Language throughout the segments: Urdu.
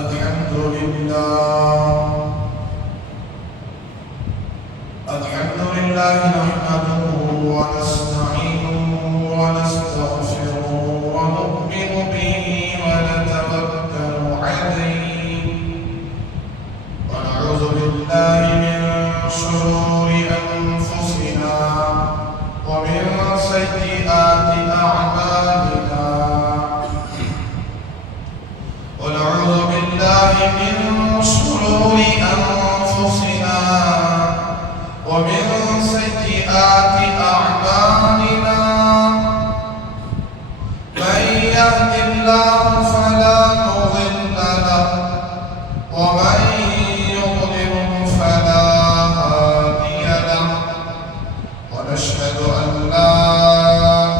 الحمد لله نحمده ونستعينه ونستغفره ونؤمن به ونتوكل عليه ونعوذ بالله من شرور أنفسنا ومن سيئات أعمالنا ونعوذ بالله من شرور أنفسنا ومن سيئات أعمالنا من يهد الله فلا مضل له ومن يضلل فلا هادي له ونشهد أن لا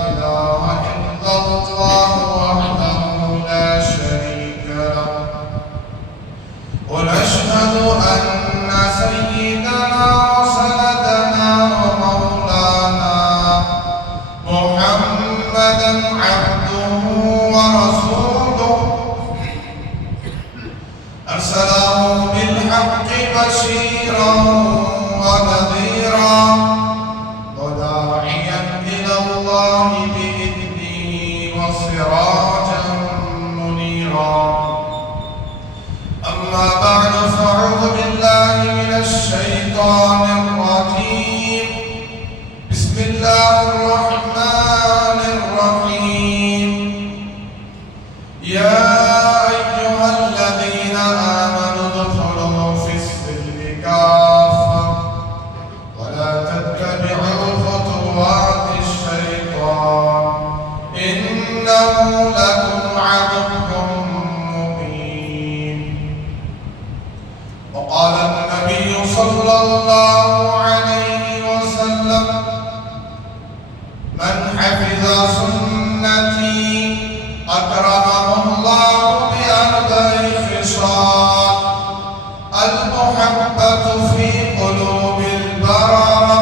إله إلا الله وحده لا شريك له ونشهد أن سيدنا وسندنا ومولانا محمدا عبده ورسوله أرسله بالحق بشيرا ونذيرا وداعيا إلى الله بإذنه وسراجا منيرا أما بعد فأعوذ بالله من الشيطان الرجيم بسم الله الرحمن الرحيم يا أيها الذين آمنوا ادخلوا في السلم كافة ولا تتبعوا خطوات الشيطان إنه لكم عدو مبين. وقال النبي صلى الله عليه وسلم من حفظ سنتي أكرمه الله بأربع خصال: المحبة في قلوب البررة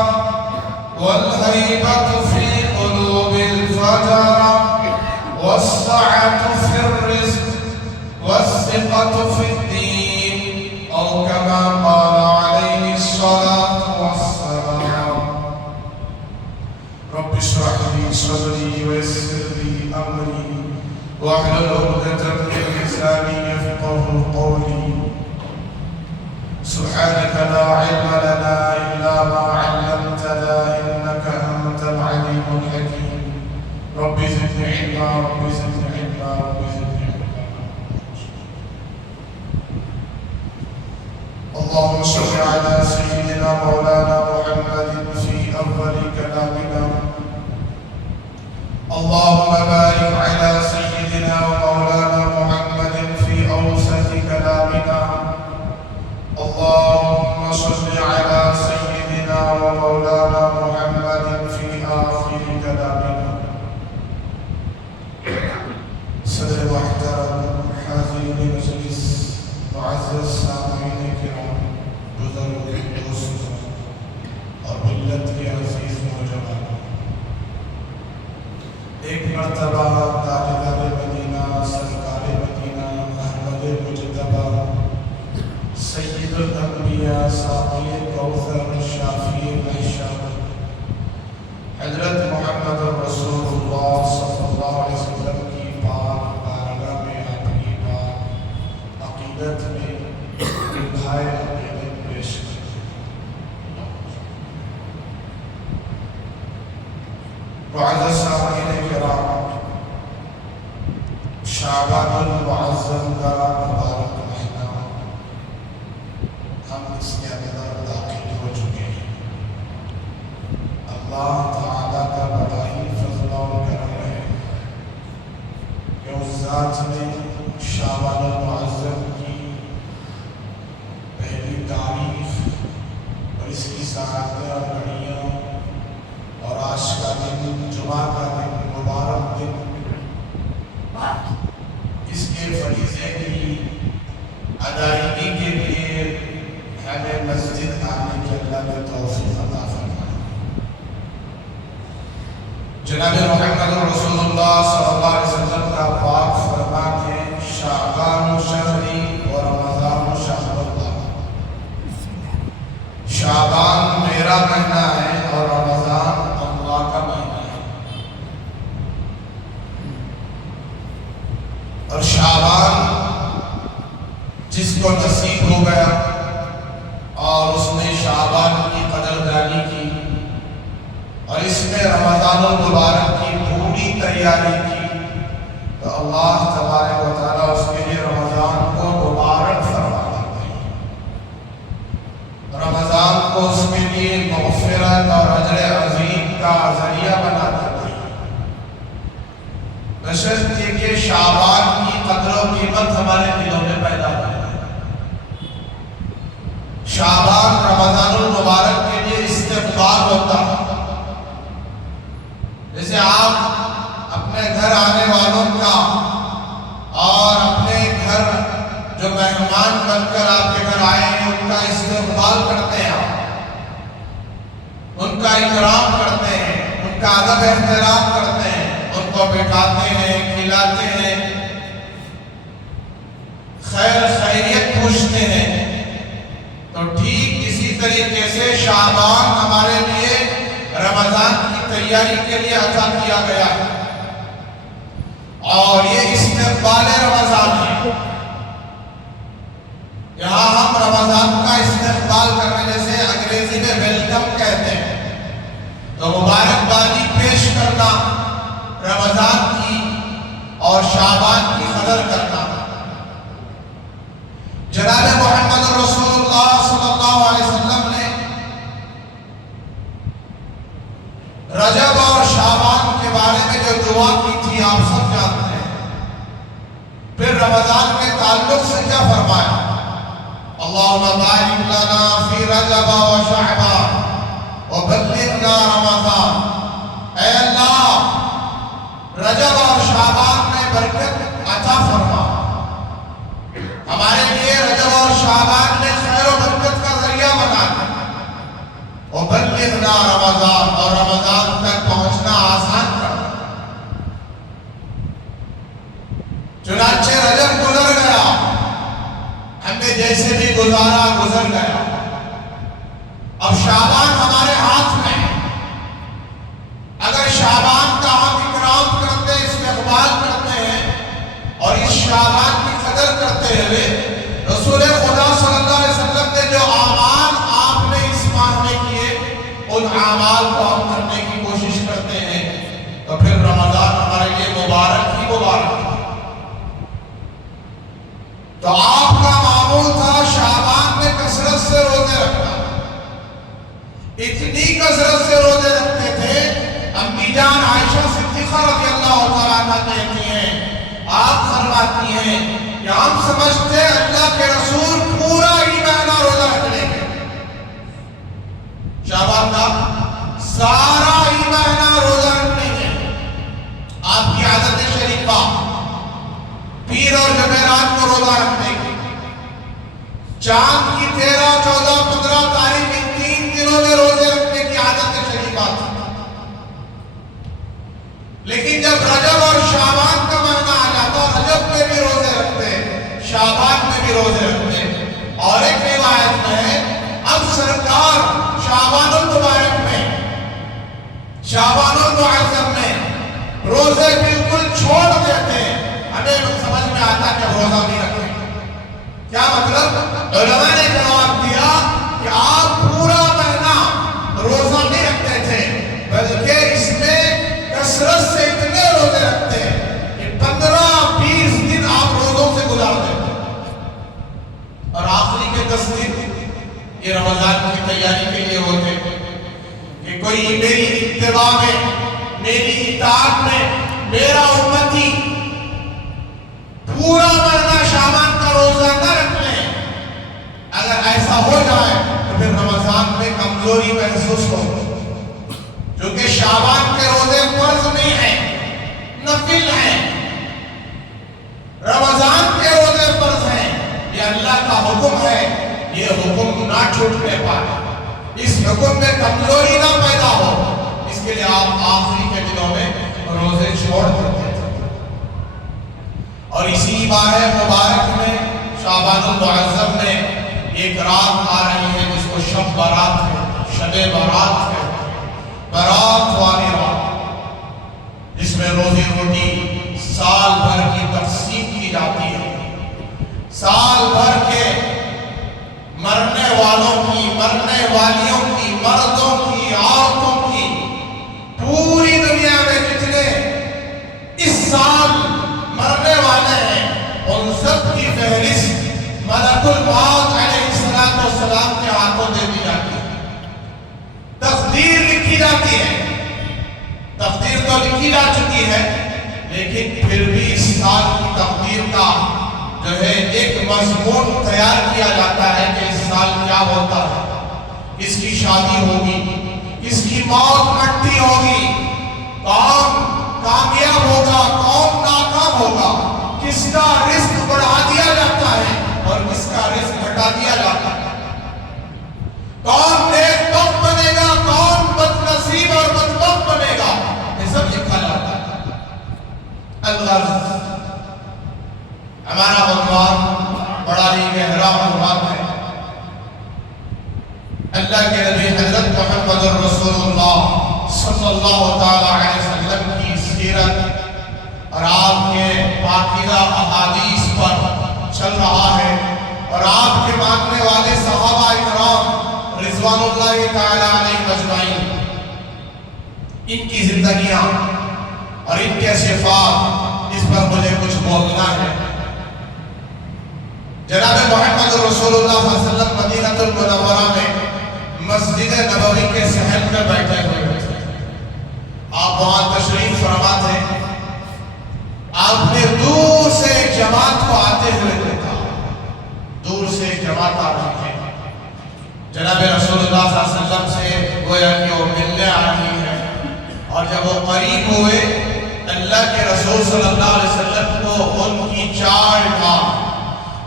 والهيبة في قلوب الفجرة والسعة في الرزق والثقة في الدين أو كما قال عليه الصلاة والسلام. رب اشرح لي صدري ويسر لي أمري واحلل عقدة من لساني يفقهوا قولي. سبحانك لا علم لنا إلا ما علمتنا إنك أنت العليم الحكيم. رب زدني علما رب زدني علما رب زدني علما. اللهم صل على سيدنا مولانا محمد في أول كلامنا. اللهم بارك على سيدنا ومولانا محمد في أوسط كلامنا. اللهم صل على سيدنا ومولانا محمد في آخر كلامنا. صدر محترم حاضرین مجلس، معزز سامعین کرام، بزرگ دوستوں اور ملت کے عزیز نوجوانوں، ایک مرتبہ تاجدار مدینہ سرکار مدینہ احمد مجتبی سید الانبیاء ساقی کوثر شافی العشاق حضرت محمد رسول اللہ صلی اللہ علیہ وسلم کی پاک بارگاہ میں اپنی بات عقیدت میں انتہائی عقیدت پیش کی. معزز سامعین کرام، شعبان المعظم کا مبارک مہینہ ہم اس کے اندر داخل ہو چکے ہیں. اللہ تعالیٰ کا بڑا ہی فضل و کرم ہے کہ اس ذات نے شعبان المعظم کی پہلی تاریخ اور اس کی ساعتیں اور گھڑیاں اور آج کا دن جمعہ کا دن مبارک دن اس کے فریضے کی ادائیگی کے لیے ہمیں مسجد آنے کی اللہ نے توفیق عطا فرمائے. جناب محمد رسول اللہ صلی اللہ علیہ وسلم کا پاک فرمان ہے: شعبان شہری و مہینہ ہے اور رمضان اللہ کا مہینہ ہے، اور شعبان جس کو نصیب ہو گیا اور اس نے شعبان کی قدردانی کی اور اس میں رمضان المبارک کی پوری تیاری کی، تو اللہ تبارک و تعالیٰ اس کے لیے رمضان کو مبارک فرما دیتے ہیں، رمضان کو اس کے لیے مغفرت اور اجر عظیم کا ذریعہ بنا دیتے ہیں، بشرطے کہ شعبان کی قدر و قیمت ہمارے دلوں میں پیدا ہو۔ شعبان رمضان المبارک کے لیے استقبال ہوتا ہے، جیسے آپ اپنے گھر آنے والوں کا اور اپنے گھر جو مہمان بن کر آپ کے گھر آئے ہیں ان کا استقبال کرتے ہیں، ان کا اکرام کرتے ہیں، ان کا ادب احترام کرتے ہیں، ان کو بٹھاتے ہیں، کھلاتے ہیں، خیر خیریت پوچھتے ہیں، تو ٹھیک اسی طریقے سے شعبان ہمارے لیے رمضان کی تیاری کے لیے عطا کیا گیا ہے، اور یہ استقبال رمضان ہے۔ یہاں ہم رمضان کا استقبال کرنے، جیسے انگریزی میں ویلکم کہتے ہیں، تو مبارکبادی پیش کرنا رمضان کی اور شعبان کی قدر کرنا۔ جناب محمد رسول اللہ صلی اللہ علیہ وسلم نے رجب اور شعبان کے بارے میں جو دعا کی تھی آپ سب جانتے ہیں، پھر رمضان کے تعلق سے کیا فرمایا؟ اللہم بارک لنا فی رجب و شعبان وبلغنا رمضان۔ اے اللہ، رجب اور شعبان میں برکت عطا فرما، ہمارے لیے رجب اور شعبان میں خیر و برکت کا ذریعہ بنا دے، وبلغنا رمضان، اور رمضان تک پہنچنا آسان کر۔ چنانچہ رجب گزر گیا، ہم نے جیسے بھی گزارا گزر گیا، اب شعبان ہمارے ہاتھ میں۔ اگر شعبان کا ہم اکرام کرتے، استقبال کرتے ہیں اور اس شعبان کی قدر کرتے ہوئے رسول خدا صلی اللہ علیہ وسلم نے جو اعمال آپ نے اس ماہ میں کیے، ان اعمال کو ہم کرنے کی کوشش کرتے ہیں، تو پھر رمضان ہمارے لیے مبارک ہی مبارک ہے۔ تو آپ کا معمول تھا شعبان میں کثرت سے روزے رکھنا، اتنی کثرت سے روزے رکھتے تھے، امی جان عائشہ صدیقہ رضی اللہ تعالیٰ عنہ کہتی ہیں، آپ فرماتی ہیں کہ ہم سمجھتے اللہ کے رسول پورا ہی مہینہ روزہ رکھ لیں گے، شعبان کا سارا ہی مہینہ روزہ رکھ لیں گے۔ آپ کی عادت شریفہ پیر اور جمعرات کو روزہ رکھنے کی، چاند کی 13، 14، 15 تاریخ ان 3 دنوں میں روزے رکھنے کی عادت شریفہ تھی، لیکن جب رجب اور شعبان کا مہینہ آ جاتا، رجب میں بھی روزے رکھتے، شعبان میں بھی روزے رکھتے، اور ایک روایت میں ہے اب سرکار شعبان المبارک میں، شعبان المعظم میں روزے بالکل چھوڑ دیتے۔ ہمیں سمجھ میں آتا کہ روزہ نہیں رکھتے، کیا مطلب؟ علماء نے جواب دیا کہ آپ پورا مہینہ روزہ نہیں رکھتے تھے، بلکہ اس میں کثرت سے اتنے روزے رکھتے کہ 15-20 دن آپ روزوں سے گزار دیتے، اور آخری کے 10 دن یہ رمضان کی تیاری کے لیے ہوتے کہ کوئی میری اتباع میں، میری اطاعت میں، میرا امتی پورا مہینہ شعبان کا روزہ نہ رکھ لیں۔ اگر ایسا ہو جائے تو پھر رمضان میں کمزوری محسوس ہو، کیونکہ شعبان کے روزے فرض نہیں ہیں، نفل ہیں، رمضان کے روزے فرض ہیں، یہ اللہ کا حکم ہے، یہ حکم نہ چھوٹنے پائے، اس حکم میں کمزوری نہ پیدا ہو، اس کے لیے آپ آخری کے دنوں میں روزے چھوڑ دیتے تھے۔ اور اسی ماہ مبارک میں شعبان المعظم میں ایک رات آ رہی ہے جس کو شب برات ہے، شب برات ہے، برات والی رات، جس میں روزی روٹی سال بھر کی تقسیم کی جاتی ہے، سال بھر کے مرنے والوں کی، مرنے والیوں کی، مردوں کی، عورتوں کی، پوری دنیا میں جتنے اس سال مرنے والے ہیں ان سب کی فہرست ملک الموت علیہ السلام کے ہاتھوں دے دی جاتی ہے، تقدیر لکھی جاتی ہے۔ تقدیر تو لکھی جا چکی ہے، لیکن پھر بھی اس سال کی تقدیر کا جو ہے ایک مضمون تیار کیا جاتا ہے کہ اس سال کیا ہوتا ہے، کس کی شادی ہوگی، کس کی موت مٹی ہوگی، کون کامیاب ہوگا، کون ناکام ہوگا، کس کا رزق بڑھا دیا جاتا ہے اور کس کا رزق گھٹا دیا جاتا ہے، کون نیک بخت بنے گا، کون بد نصیب اور بدبخت بنے گا، یہ سب لکھا جاتا ہے۔ الغرض ہمارا عنوان بڑا ہی گہرا عنوان ہے۔ اللہ کے نبی حضرت محمد رسول اللہ صلی اللہ تعالی علیہ وسلم کی سیرت اور آپ کے پاکیزہ احادیث پر چل رہا ہے، اور آپ کے ماننے والے صحابہ اکرام رضوان اللہ تعالی علیہ اجمعین، ان کی زندگیاں اور ان کے صفات، اس پر مجھے کچھ بولنا ہے۔ جناب محمد رسول اللہ صلی اللہ علیہ وسلم مدینہ المنورہ میں مسجد نبوی کے صحن میں بیٹھے ہوئے تھے، آپ وہاں تشریف فرما تھے، آپ نے دور سے جماعت کو آتے ہوئے دیکھا، دور سے جماعت آ رہی ہے، جناب رسول اللہ صلی اللہ علیہ وسلم سے گویا کہ وہ ملنے آ رہی ہے، اور جب وہ قریب ہوئے اللہ کے رسول صلی اللہ علیہ وسلم کو ان کی چال ڈھال،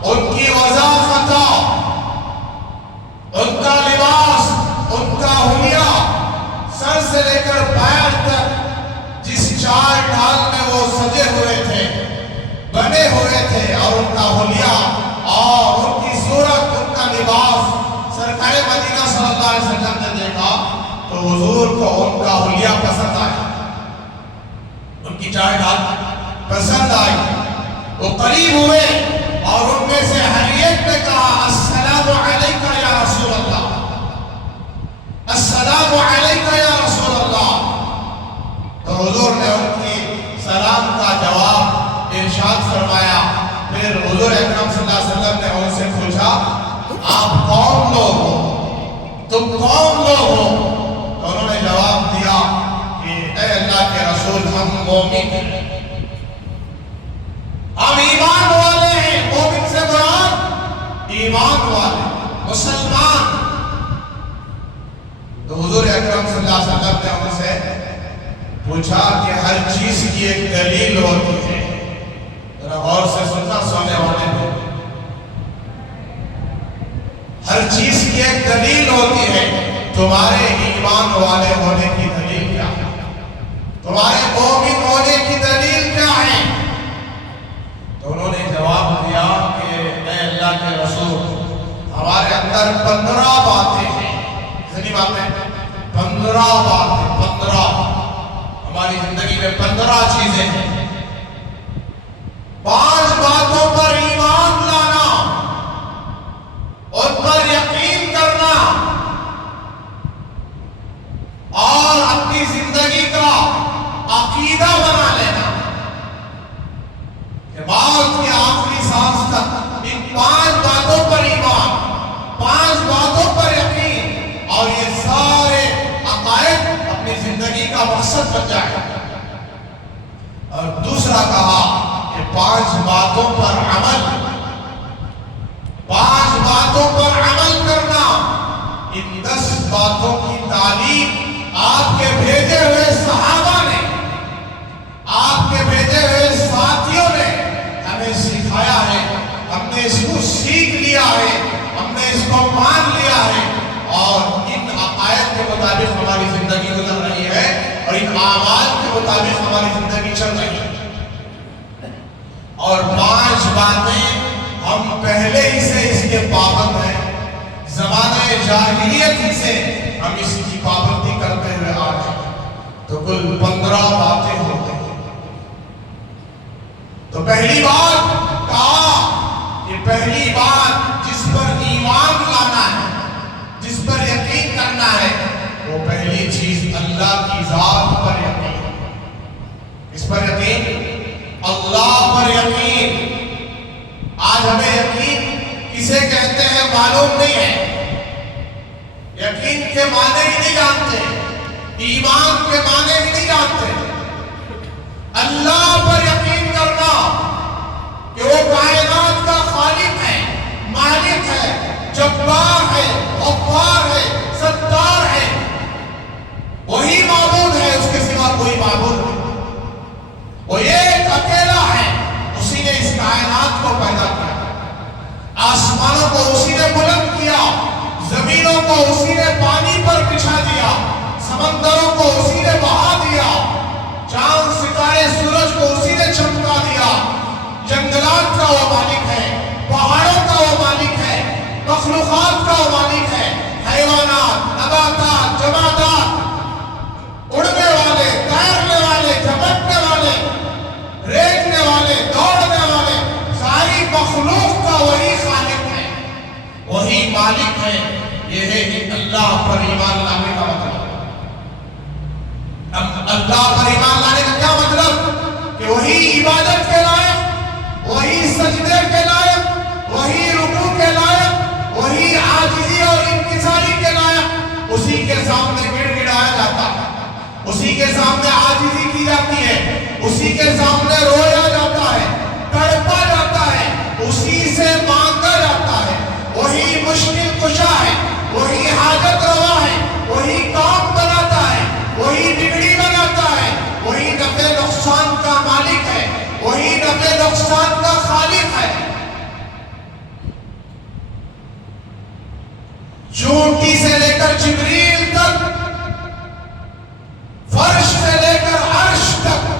ان کی وضاحت، ان کا لباس، ان کا حلیہ، سر سے لے کر پیر تک جس چال ڈھال میں وہ سجے ہوئے تھے، بنے ہوئے تھے، اور ان کا حلیہ اور ان کی صورت، ان کا لباس سرکار مدینہ صلی اللہ علیہ وسلم نے دیکھا تو حضور کو ان کا حلیہ پسند آیا، ان کی چال ڈھال پسند آئی، وہ قریب ہوئے اور ان میں سے ہر ایک نے کہا السلام علیکہ یا رسول اللہ، السلام علیکہ یا رسول اللہ۔ تو حضور نے ان کی سلام کا جواب ارشاد فرمایا، پھر حضور اکرم صلی اللہ علیہ وسلم نے ان سے پوچھا آپ کون لوگ ہو، تم کون لوگ ہو؟ تو انہوں نے جواب دیا کہ اے اللہ کے رسول ہم مومن ہیں، ہم ایمان والے ہیں، مومن سے مراد ایمان والے، مسلمان۔ تو حضور اکرم صلی اللہ علیہ وسلم نے ان سے پوچھا کہ ہر چیز کی ایک دلیل ہوتی ہے، ذرا غور سے سننا سونے والے کو، ہر چیز کی ایک دلیل ہوتی ہے، تمہارے ایمان والے ہونے کی دلیل کیا ہے، تمہارے مومن ہونے کی دلیل کیا ہے؟ تو انہوں نے جواب دیا کہ اے اللہ کے رسول ہمارے اندر 15 باتیں ہیں، کتنی باتیں؟ 15 باتیں، 15 ہماری زندگی میں 15 چیزیں ہیں، 5 باتوں پر ایمان لانا، ان پر یقین کرنا اور اپنی زندگی کا عقیدہ بنا لینا کہ موت کی آخری سانس تک ان 5 باتوں پر ایمان، 5 باتوں پر یقین، اور یہ سارے عقائد اپنی زندگی کا مقصد بن جائے۔ اور دوسرا کہا کہ 5 باتوں پر عمل، 5 باتوں پر عمل کرنا، ان 10 باتوں کی تعلیم آپ کے بھیجے ہوئے صحابہ نے، آپ کے بھیجے ہوئے ساتھیوں نے ہمیں سکھایا ہے، ہم نے اس کو سیکھ لیا ہے، ہم نے اس کو مان لیا ہے، اور ان عقائد کے مطابق ہماری زندگی گزر رہی ہے، اور ان اعمال کے مطابق ہماری زندگی چل رہی ہے۔ اور 5 باتیں ہم پہلے ہی سے اس کے پابند ہیں، زمانہ جاہلیت ہی سے ہم اس کی پابندی کرتے ہوئے آ رہے ہیں، تو کل 15 باتیں ہو گئی۔ تو پہلی بات کہا کہ پہلی بات جس پر ایمان لانا ہے، جس پر یقین کرنا ہے، وہ پہلی چیز اللہ کی ذات پر یقین۔ اس پر یقین، اللہ پر یقین۔ آج ہمیں یقین کسے کہتے ہیں معلوم نہیں ہے، یقین کے معنی ہی نہیں جانتے، ایمان کے معنی ہی نہیں جانتے۔ اللہ پر یقین کرنا کہ وہ کائنات کا خالق ہے، مالک ہے، جبار ہے، غفار ہے، ستار ہے، وہی معبود ہے، اس کے سوا کوئی معبود نہیں۔ وہ ایک اکیلا ہے، اسی نے اس کائنات کو پیدا کیا، آسمانوں کو اسی نے بلند کیا، زمینوں کو اسی نے پانی پر بچھا دیا، سمندروں کو اسی نے بہا دیا، چاند ستارے سورج کو اسی نے چمکا دیا۔ جنگلات کا وہ مالک ہے، پہاڑوں کا وہ مالک ہے، مخلوقات کا وہ مالک ہے، حیوانات، نباتات، جمادات، اڑنے والے، تیرنے والے، جھپٹنے والے، ریگنے والے، دوڑنے والے، ساری مخلوق کا وہی خالق ہے، وہی مالک ہے۔ یہ ہے کہ اللہ پر ایمان لانے کا مطلب۔ اللہ پر ایمان لانے کا کیا مطلب؟ کہ وہی عبادت کے لائق، وہی سجدے کے لائق، وہی رکوع کے لائق، وہی عاجزی اور انکساری کے لائق، اسی کے سامنے گڑ گڑایا جاتا ہے، اسی کے سامنے عاجزی کی جاتی ہے، اسی کے سامنے رویا جاتا ہے، تڑپا جاتا ہے، اسی سے مانگا جاتا ہے۔ وہی مشکل کشا ہے، وہی حاجت روا ہے، وہی کام بناتا ہے، وہی بگڑی بناتا ہے، وہی نفع نقصان کا مالک ہے، وہی نفع نقصان کا خالق ہے۔ چونٹی سے لے کر جبریل تک، فرش سے لے کر عرش تک،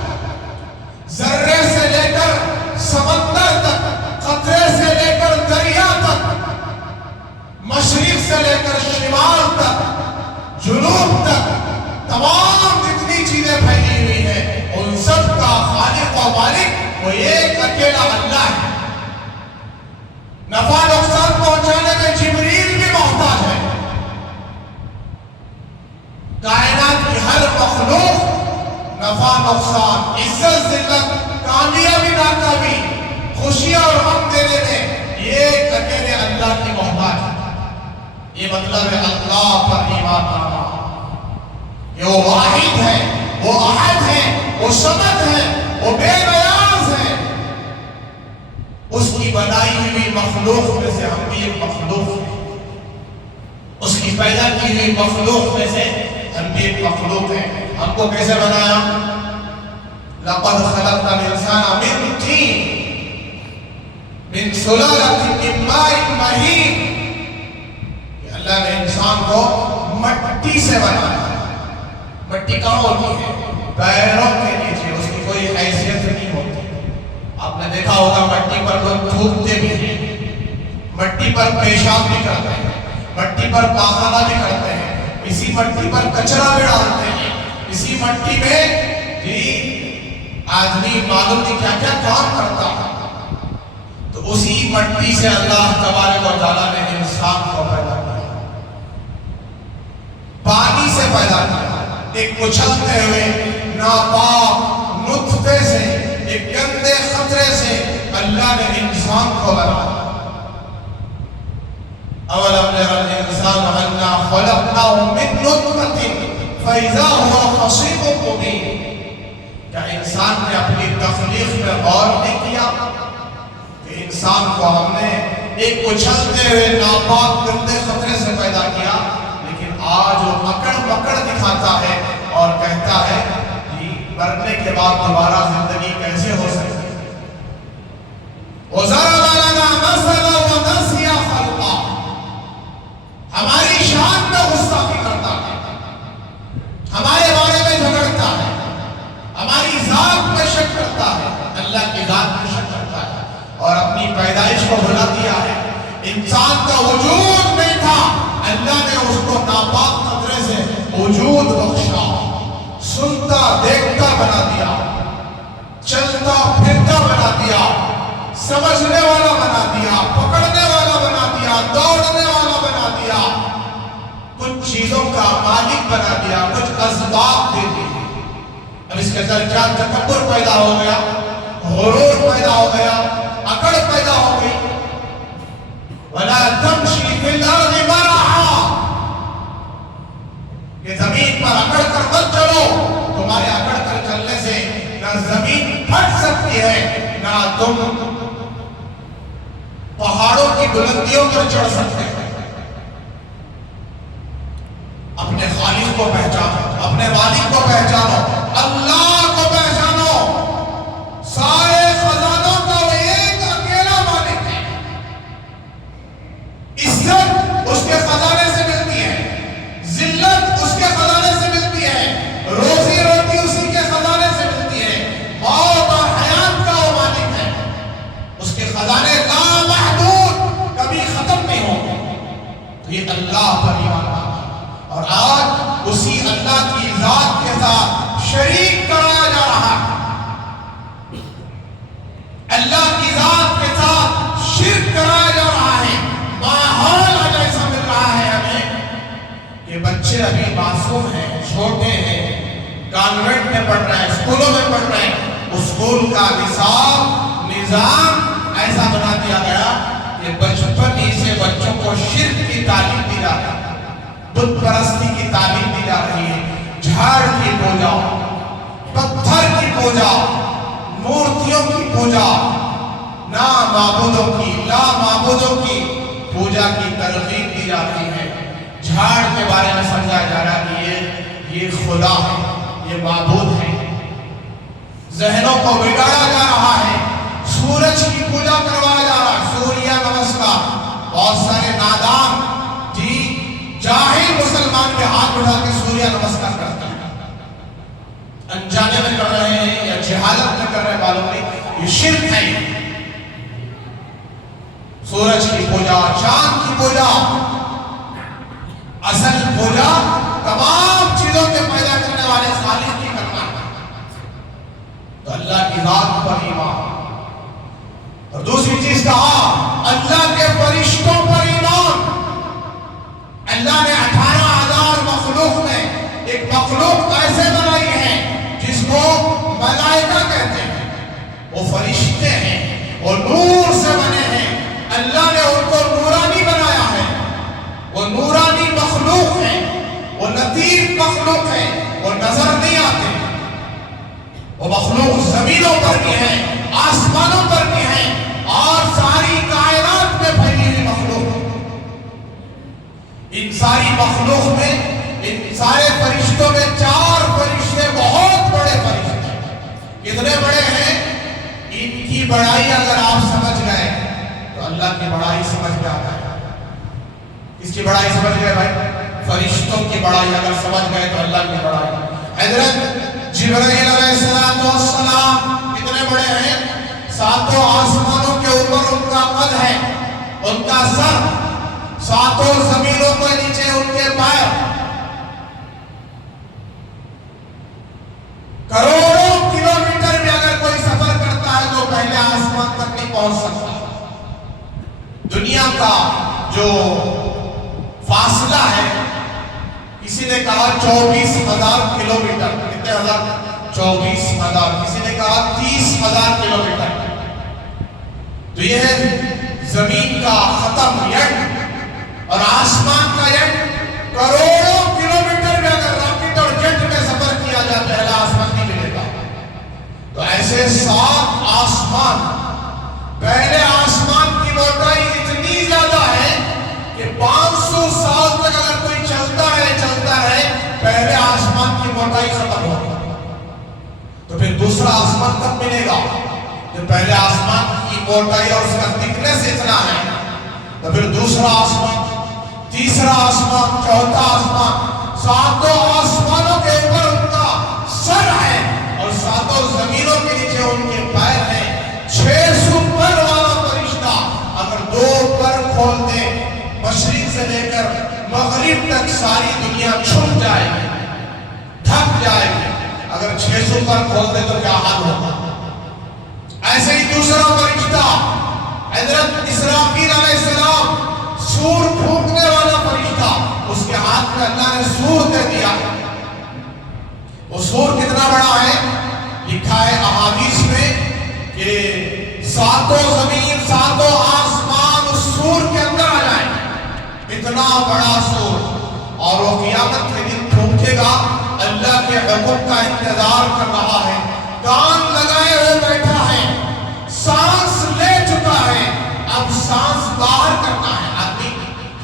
ذرے سے لے کر سمندر تک، قطرے سے لے کر دریا تک، مشرق سے لے کر شمال تک، جنوب تک، تمام جتنی چیزیں پھیلی ہوئی ہیں، ان سب کا خالق و مالک وہ ایک اکیلا اللہ ہے۔ نفع نقصان پہنچانے میں جبریل بھی محتاج ہے۔ کائنات کی ہر مخلوق نفع نقصان، عزت ذلت، کامیابی ناکامی، خوشی اور غم دینے میں ایک اکیلے اللہ کی محتاج ہے۔ یہ مطلب ہے اللہ پر ایمان لانا کہ وہ واحد ہے، وہ احد ہے، وہ صمد ہے، وہ بے نیاز ہے۔ اس کی بنائی ہوئی مخلوق میں سے ہم بھی ایک مخلوق ہیں، اس کی پیدا کی ہوئی مخلوق میں سے ہم بھی ایک مخلوق ہیں۔ ہم کو کیسے بنایا؟ لَقَدْ خَلَقْنَا الْإِنسَانَ مِنْ طِينٍ مِنْ سُلَالَةٍ مِنْ مَاءٍ مَهِينٍ۔ اللہ نے انسان کو مٹی سے بنایا۔ مٹی کہاں ہوتی ہے؟ پیروں کے نیچے، اس کی کوئی حیثیت نہیں ہوتی۔ آپ نے دیکھا ہوگا مٹی پر لوگ تھوکتے بھی ہیں، مٹی پر پیشاب بھی کرتے ہیں، مٹی پر پاخانہ بھی کرتے ہیں، اسی مٹی پر کچرا بھی ڈالتے ہیں، اسی مٹی میں آدمی معلوم نہیں کیا کیا کام کرتا ہے۔ تو اسی مٹی سے اللہ تبارک و تعالیٰ نے انسان کو پیدا کیا، پانی سے پیدا کیا، ایک اچھلتے ہوئے ناپاک نطفے سے، ایک گندے خطرے سے اللہ نے انسان کو بنایا۔ اولم ير الانسان انا خلقناه من نطفة فاذا هو خصيم مبين۔ کیا انسان نے اپنی تخلیق میں غور نہیں کیا کہ انسان کو ہم نے ایک اچھلتے ہوئے ناپاک گندے خطرے سے پیدا کیا، لیکن آج وہ مکڑ مکڑ دکھاتا ہے اور کہتا ہے کہ مرنے کے بعد دوبارہ زندگی کیسے ہو سکتی ہے۔ وَضَرَبَ لَنَا مَثَلًا وَنَسِيَ خَلْقَهُ۔ ہماری شان میں غصہ کرتا ہے، ہمارے بارے میں جھگڑتا ہے، ہماری ذات میں شک کرتا ہے، اللہ کی ذات میں شک کرتا ہے، اور اپنی پیدائش کو بھلا دیا ہے۔ انسان کا وجود نہیں تھا، اللہ نے اس کو ناپاک نظرے سے وجود بخشا، سنتا دیکھتا بنا دیا، چلتا پھرتا بنا دیا، سمجھنے والا بنا دیا، پکڑنے والا بنا دیا، دوڑنے والا بنا دیا، کچھ چیزوں کا مالک بنا دیا، کچھ اسباب دے دی۔ اب اس کے اندر کیا تکبر پیدا ہو گیا، غرور پیدا ہو گیا، اکڑ پیدا ہو گئی۔ وَلَا تَمْشِي فِي الْأَرْضِ مَرَحًا، کہ زمین پر اکڑ کر مت چلو، تمہارے اکڑ کر چلنے سے نہ زمین پھٹ سکتی ہے، نہ تم پہاڑوں کی بلندیوں پر چڑھ سکتے ہیں۔ اپنے خالق کو پہچانو، اپنے مالک کو پہچانو، اللہ کو پہچانو، سارے خزانوں کا وہ ایک اکیلا مالک ہے۔ عزت اس کے خزانے سے ملتی ہے، ذلت اس کے خزانے سے ملتی ہے، روزی روٹی اسی کے خزانے سے ملتی ہے، موت اور حیات کا وہ مالک ہے۔ اس کے خزانے لامحدود، کبھی ختم نہیں ہوں۔ یہ اللہ پر ایمان لانا، اور آج اسی اللہ کی ذات کے ساتھ شریک کرایا جا رہا ہے۔ اللہ کی ذات کے ساتھ شرک کرایا جا رہا ہے۔ ماحول آج ایسا مل رہا ہے ہمیں کہ بچے ابھی معصوم ہیں، چھوٹے ہیں، کانوینٹ میں پڑھ رہے ہیں، اسکولوں میں پڑھ رہے ہیں، اسکول کا نظام ایسا بنا دیا گیا کہ بچپن ہی سے بچوں کو شرک کی تعلیم دی جا رہی ہے، بت پرستی کی تعلیم دی جا رہی ہے، جھاڑ کی پوجا، پتھر کی پوجا، مورتیوں کی پوجا، نا معبودوں کی، لا معبودوں کی پوجا کی ترغیب دی جا رہی ہے۔ جھاڑ کے بارے میں سمجھایا جا رہا ہے کہ یہ خدا ہے، یہ معبود ہے۔ ذہنوں کو بگاڑا جا رہا ہے، سورج کی پوجا کروایا جا رہا ہے، سوریہ نمسکار۔ بہت سارے نادان جاہل مسلمان کے ہاتھ اٹھا کے سوریہ نمسکار کرتے ہیں، انجانے میں کر رہے ہیں یا جہالت میں کر رہے ہیں، معلوم نہیں، یہ شرک ہے۔ سورج کی پوجا، چاند کی پوجا، اصل پوجا تمام چیزوں کے پیدا کرنے والے خالق کی کرنا ہے۔ تو اللہ کی ذات پر ایمان، اور دوسری چیز کہا اللہ کے فرشتوں پر ایمان۔ اللہ نے 18,000 مخلوق میں ایک مخلوق ایسے بنائی ہے جس کو ملائکہ کہتے ہیں، وہ فرشتے ہیں، وہ نور سے بنے ہیں، اللہ نے ان کو نورانی بنایا ہے، وہ نورانی مخلوق ہیں، وہ لطیف مخلوق ہیں، وہ نظر نہیں آتے، وہ مخلوق زمینوں پر بھی ہیں، آسمانوں پر بھی ہیں، اور ساری کائنات میں پھیلی ہوئی مخلوق۔ ان ساری مخلوق میں، ان سارے فرشتوں میں 4 فرشتے بہت بڑے فرشتے ہیں۔ کتنے بڑے ہیں؟ ان کی بڑائی اگر آپ سمجھ گئے تو اللہ کی بڑائی سمجھ میں آتا ہے۔ اس کی بڑائی سمجھ گئے بھائی؟ فرشتوں کی بڑائی اگر سمجھ گئے تو اللہ کی بڑائی۔ حضرت جبرائیل علیہ السلام کتنے بڑے ہیں؟ 7 آسمانوں کے اوپر ان کا قد ہے، ان کا سر، 7 زمینوں کے نیچے ان کے پیر، کروڑوں کلومیٹر میں اگر کوئی سفر کرتا ہے تو پہلے آسمان تک نہیں پہنچ سکتا۔ دنیا کا جو فاصلہ ہے، کسی نے کہا 24,000 کلومیٹر، کتنے ہزار؟ 24,000، کسی نے کہا 30,000 کلومیٹر۔ تو یہ ہے زمین کا ختم اینڈ، اور آسمان کا اینڈ۔ کروڑوں کلومیٹر میں اگر راکٹ اور جیٹ میں سفر کیا جائے پہلا آسمان نہیں ملے گا۔ تو ایسے 7 آسمان، پہلے آسمان کی موٹائی اتنی زیادہ ہے کہ 500 سال تک اگر کوئی چلتا رہے پہلے آسمان کی موٹائی ختم ہوگی۔ تو پھر دوسرا آسمان کب ملے گا؟ جو پہلے آسمان کی موٹائی اور اس کا تھکنس اتنا ہے، تو پھر دوسرا آسمان، تیسرا آسمان، چوتھا آسمان، 7 آسمانوں کے اوپر ان کا سر ہے، اور 7 زمینوں کے نیچے ان کے پیر ہیں۔ 600 پر والا فرشتہ اگر 2 پر کھول دے، مشرق سے لے کر مغرب تک ساری دنیا چھپ جائے گی، ڈھک جائے گی۔ اگر 600 پر کھول دے تو کیا حال ہوگا؟ ایسے ہی دوسرا فرشتہ حضرت اسرافیل علیہ السلام، سور پھونکنے والا فرشتہ، اس کے ہاتھ میں اللہ نے سور دے دیا۔ وہ سور کتنا بڑا ہے؟ لکھا ہے احادیث میں کہ 7 زمین 7 آسمان اس سور کے اندر آ جائیں، اتنا بڑا سور۔ اور وہ قیامت کے دن پھونکے گا، اللہ کے حکم کا انتظار کر رہا ہے، کان لگائے ہوئے بیٹھا ہے، سانس لے چکا ہے، اب سانس باہر کرنا ہے۔ آدمی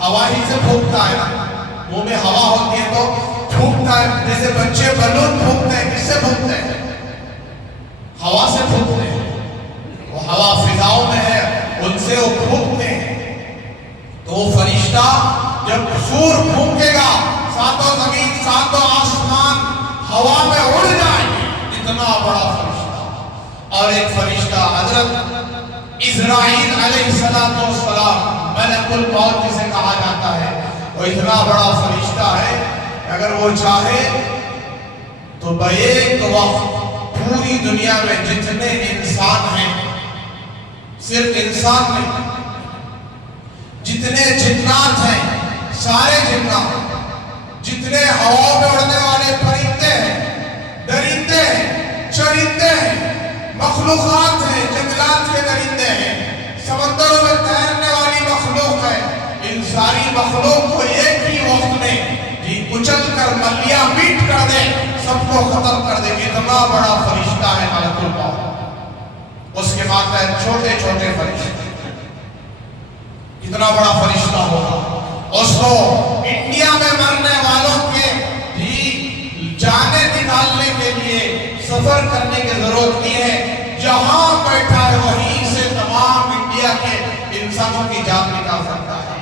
ہوا ہی سے پھونکتا ہے نا، منہ میں ہوا ہوتی ہے تو پھونکتا ہے، جیسے بچے بلون پھونکتے ہیں، کس سے پھونکتے ہیں؟ ہوا سے پھونکتے ہیں۔ وہ ہوا فضاؤں میں ہے، ان سے وہ پھونکتے ہیں۔ تو وہ فرشتہ جب سور پھونکے گا، 7 زمین 7 آسمان ہوا میں اڑ جائیں گے، اتنا بڑا فرشتہ۔ اور ایک فرشتہ حضرت اسرائیل علیہ السلام، ملک الموت جسے کہا جاتا ہے، وہ اتنا بڑا فرشتہ ہے، اگر وہ چاہے تو بیک وقت پوری دنیا میں جتنے انسان ہیں، صرف انسان نہیں، جتنے جنات ہیں، سارے جنات، جتنے ہوا میں اڑنے والے پرندے ہیں، درندے ہیں، چرندے ہیں، مخلوقات ہیں، جنگلات کے درندے ہیں، سمندروں میں تیرنے والی مخلوق ہے، ان ساری مخلوق کو ایک ہی وقت میں کچل کر ملیاں میٹ کر دے، سب کو ختم کر دے، اتنا بڑا فرشتہ ہے ملک الموت۔ اس کے بعد ہے چھوٹے چھوٹے فرشتے، کتنا بڑا فرشتہ ہوگا۔ اس کو انڈیا میں مرنے والوں کے بھی جانیں نکالنے کے لیے سفر کرنے کی ضرورت نہیں ہے، جہاں بیٹھا ہے وہیں سے تمام انڈیا کے انسانوں کی جان نکال سکتا ہے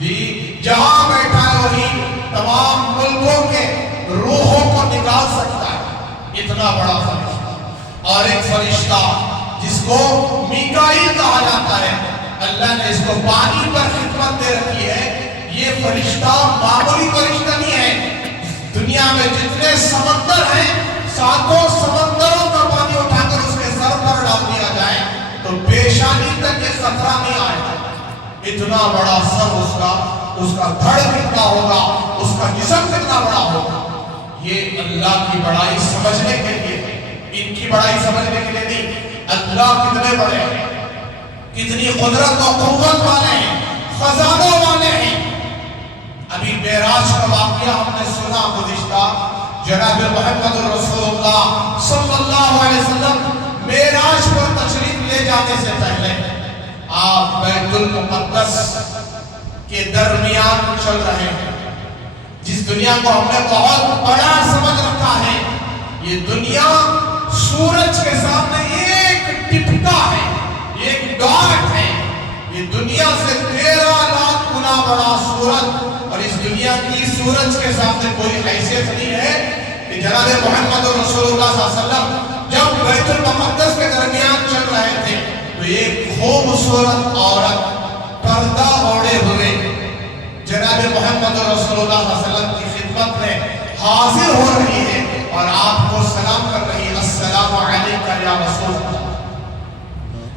جی، جہاں بیٹھا ہے وہیں تمام ملکوں کے روحوں کو نکال سکتا ہے، اتنا بڑا فرشتہ۔ اور ایک فرشتہ جس کو میکائیل کہا جاتا ہے، اللہ نے اس کو پانی پر خدمت دے رکھی ہے، یہ فرشتہ معمولی فرشتہ نہیں ہے۔ دنیا میں جتنے سمندر ہیں، 7 سمندروں کا پانی اٹھا کر اس کے سر پر ڈال دیا جائے تو پیشانی تک یہ خطرہ نہیں آئے گا، اتنا بڑا سر اس کا دھڑ کتنا ہوگا، اس کا جسم کتنا بڑا ہوگا۔ یہ اللہ کی بڑائی سمجھنے کے لیے، ان کی بڑائی سمجھنے کے لیے نہیں، اللہ کتنے بڑے ہیں، کتنی قدرت و قوت والے ہیں، خزانوں والے ہیں۔ ابھی معراج کا واقعہ ہم نے سنا گزشتہ، جناب محمد رسول اللہ صلی اللہ علیہ وسلم معراج پر تشریف لے جانے سے پہلے آپ بیت المقدس کے درمیان چل رہے ہیں۔ جس دنیا کو ہم نے بہت بڑا سمجھ رکھا ہے، یہ دنیا سورج کے سامنے ایک ٹپکا ہے، ایک ڈاٹ ہے۔ یہ دنیا سے 13 لاکھ گنا بڑا سورج، اور اس دنیا کی سورج کے سامنے کوئی حیثیت نہیں ہے کہ جناب محمد رسول اللہ صلی اللہ علیہ وسلم جب بیت المقدس کے درمیان چل رہے تھے تو ایک خوبصورت عورت پردہ اوڑے ہوئے جناب محمد رسول اللہ صلی اللہ علیہ وسلم کی خدمت میں حاضر ہو رہی ہے اور آپ کو سلام کر رہی ہے، السلام علیکہ یا رسول اللہ۔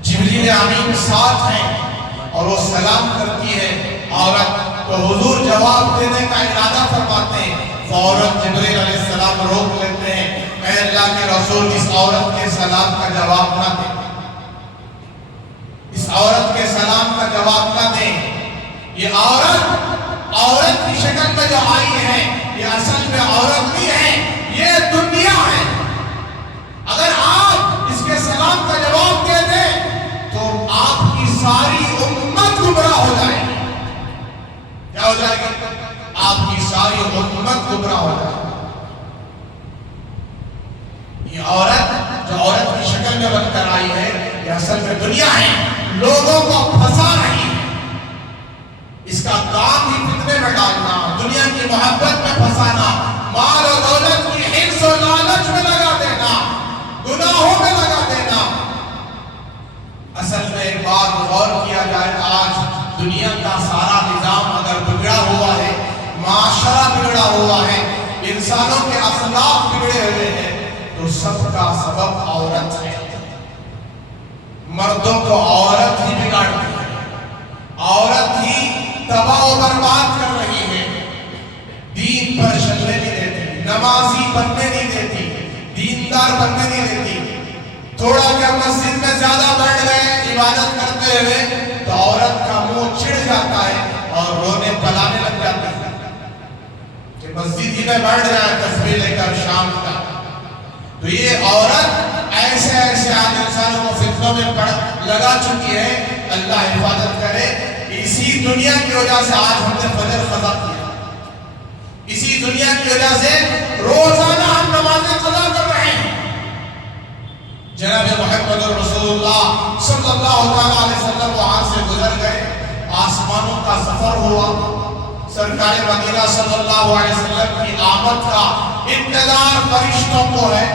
جبریل امین ساتھ ہیں اور وہ سلام کرتی ہے عورت، تو حضور جواب دینے کا ارادہ فرماتے ہیں، فوراً جبریل علیہ السلام روک لیتے ہیں، اے اللہ کے رسول اس عورت کے سلام کا جواب نہ دیں، اس عورت کے سلام کا جواب نہ دیں۔ یہ عورت کی شکل میں جو آئی ہے، یہ اصل میں عورت نہیں ہے، یہ دنیا ہے۔ اگر آپ اس کے سلام کا جواب دے دیں تو آپ کی ساری امت گمراہ ہو جائے گی۔ کیا ہو جائے گی؟ آپ کی ساری امت گمراہ ہو جائے گی۔ یہ عورت جو عورت کی شکل میں بن کر آئی ہے، یہ اصل میں دنیا ہے، لوگوں کو پھنسا رہی ہے۔ اس کا کام ہی فتنے میں ڈالنا، دنیا کی محبت میں پھنسانا، مال و دولت کی حرص و لالچ میں لگا دینا، گناہوں میں لگا دینا۔ اصل میں ایک بات غور کیا جائے، آج دنیا کا سارا نظام اگر بگڑا ہوا ہے، انسانوں کے اخلاق بگڑے ہوئے ہیں تو سب کا سبب عورت ہے. مردوں کو عورت ہی بگاڑتی ہے، عورت ہی تباہ و برباد کر رہی ہے. دین پر چلنے نہیں دیتی، نمازی بننے نہیں دیتی، دیندار بننے نہیں دیتی. تھوڑا کہ مسجد میں زیادہ بیٹھ گئے عبادت کرتے ہوئے تو عورت کا منہ چڑ جاتا ہے اور رونے پلانے لگ جاتی ہے کہ مسجد ہی میں بیٹھ جائے تسبیح لے کر شام کا. تو یہ عورت ایسے ایسے آج انسانوں کو فتنوں میں لگا چکی ہے. اللہ حفاظت کرے. اسی دنیا کی وجہ سے آج ہم نے فجر قضا کیا، اسی دنیا کی وجہ سے روزانہ ہم نمازیں قضا کر رہے ہیں. جناب محمد رسول اللہ صلی اللہ علیہ وسلم وہاں سے گزر گئے، آسمانوں کا سفر ہوا. سرکار مدینہ صلی اللہ علیہ وسلم کی آمد کا انتظار فرشتوں کو ہے.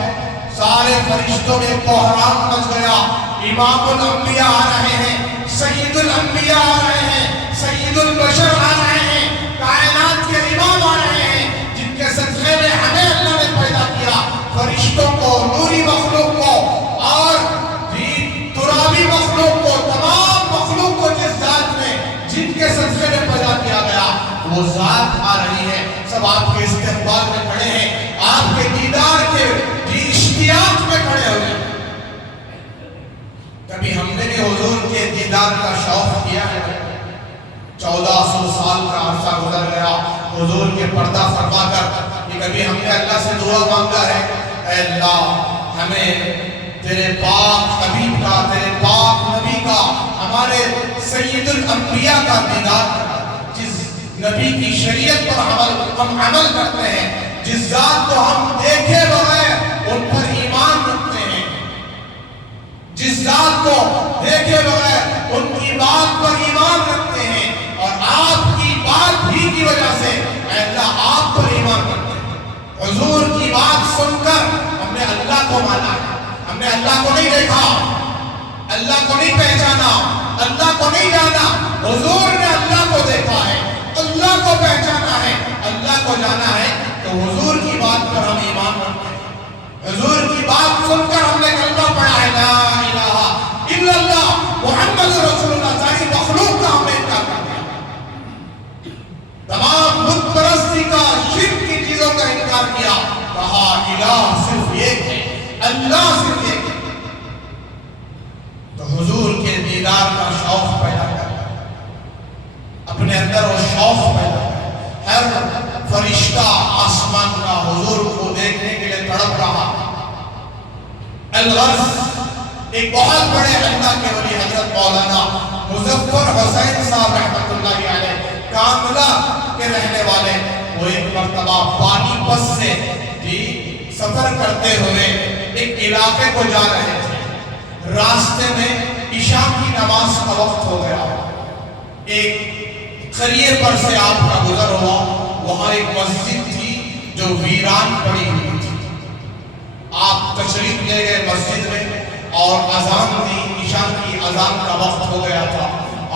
سارے فرشتوں میں بحران مچ گیا. امام الانبیاء آ رہے ہیں، سید الانبیاء آ رہے ہیں، سید البشر آ رہے ہیں، کائنات کے امام آ رہے ہیں جن کے صدقے میں ہمیں اللہ نے پیدا کیا. فرشتوں کو، نوری مخلوق کو اور ترابی مخلوق کو، تمام مخلوق کو جس ذات نے جن کے صدقے میں پیدا کیا گیا وہ ذات آ رہی ہے. سب آپ کے استقبال میں کھڑے ہیں، آپ کے دیدار کے اشتیاق میں کھڑے ہوئے ہیں. کبھی ہم نے بھی حضور کے دیدار کا شوق کیا ہے؟ 1400 سال کا عرصہ گزر گیا حضور کے پردہ فرما کر. کہ کبھی ہم نے اللہ سے دعا مانگا ہے اے اللہ ہمیں تیرے پاک حبیب کا، تیرے پاک نبی کا، ہمارے سید الانبیاء کا دیدار کرا، جس نبی کی شریعت پر ہم عمل کرتے ہیں، جس ذات کو ہم دیکھے بغیر ان پر ایمان رکھتے ہیں، جس ذات کو دیکھے بغیر ان کی بات پر ایمان رکھتے ہیں. اور آپ کی بات بھی کی وجہ سے اے اللہ آپ پر ایمان رکھتے ہیں. حضور کی بات سن کر ہم نے اللہ کو مانا ہے. ہم نے اللہ کو نہیں دیکھا، اللہ کو نہیں پہچانا، اللہ کو نہیں جانا. حضور نے اللہ کو دیکھا ہے، اللہ کو پہچانا ہے، اللہ کو جانا ہے. تو حضور کی بات پر ہم ایمان رکھتے ہیں. حضور کی بات سن کر ہم نے کلمہ پڑھا ہے لا الہ الا اللہ محمد رسول اللہ. ساری مخلوق کا ہم نے انکار کر دیا، تمام بت پرستی کا، شرک کی چیزوں کا انکار کیا. کہا الہ صرف ایک ہے، اللہ صرف ایک ہے. تو حضور کے دیدار کا شوق پیدا کر، اپنے اندر وہ شوق پیدا کر. ہر فرشتہ آسمان کا حضور کو دیکھنے کے لیے تڑپ رہا. الغرض ایک بہت بڑے اللہ کے ولی حضرت مولانا مظفر حسین صاحب رحمۃ اللہ علیہ کاملہ کے رہنے والے، وہ ایک مرتبہ پانی پس سے سفر کرتے ہوئے ایک علاقے کو جا رہے تھے. راستے میں عشاء کی نماز کا وقت ہو گیا. ایک قریے پر سے آپ کا گزر ہوا. وہاں ایک مسجد تھی جو ویران پڑی ہوئی تھی. آپ تشریف لے گئے مسجد میں اور اذان دی. عشاء کی اذان کا وقت ہو گیا تھا.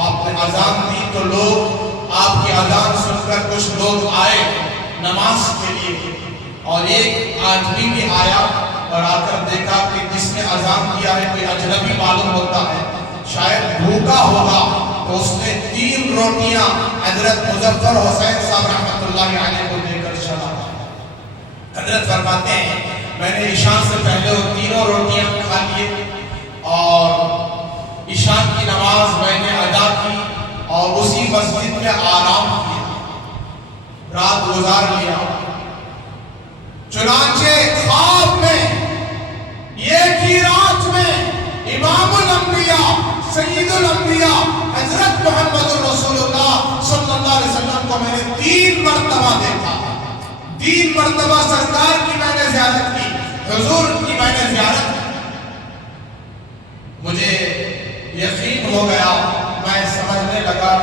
آپ نے اذان دی تو لوگ آپ کی اذان سن کر کچھ لوگ آئے نماز کے لیے. اور ایک آدمی بھی آیا اور آ کر دیکھا کہ جس نے اذان دیا ہے کوئی اجنبی معلوم ہوتا ہے، شاید بھوکا ہوگا. تو اس نے 3 روٹیاں حضرت مظفر حسین صاحب رحمۃ اللہ علیہ کو دے کر چلا. حضرت فرماتے ہیں میں نے عشاء سے پہلے وہ 3 روٹیاں کھا لیے اور عشاء کی نماز میں نے ادا کی اور اسی مسجد میں آرام کیا، رات گزار لیا. چنانچہ خواب میں ایک ہی رات میں امام الانبیاء سید الانبیاء حضرت محمد رسول اللہ صلی اللہ علیہ وسلم کو میں نے 3 مرتبہ دیکھا. 3 مرتبہ سرکار کی میں نے زیارت کی، حضور کی میں نے زیارت کی. مجھے یقین ہو گیا، میں سمجھنے لگا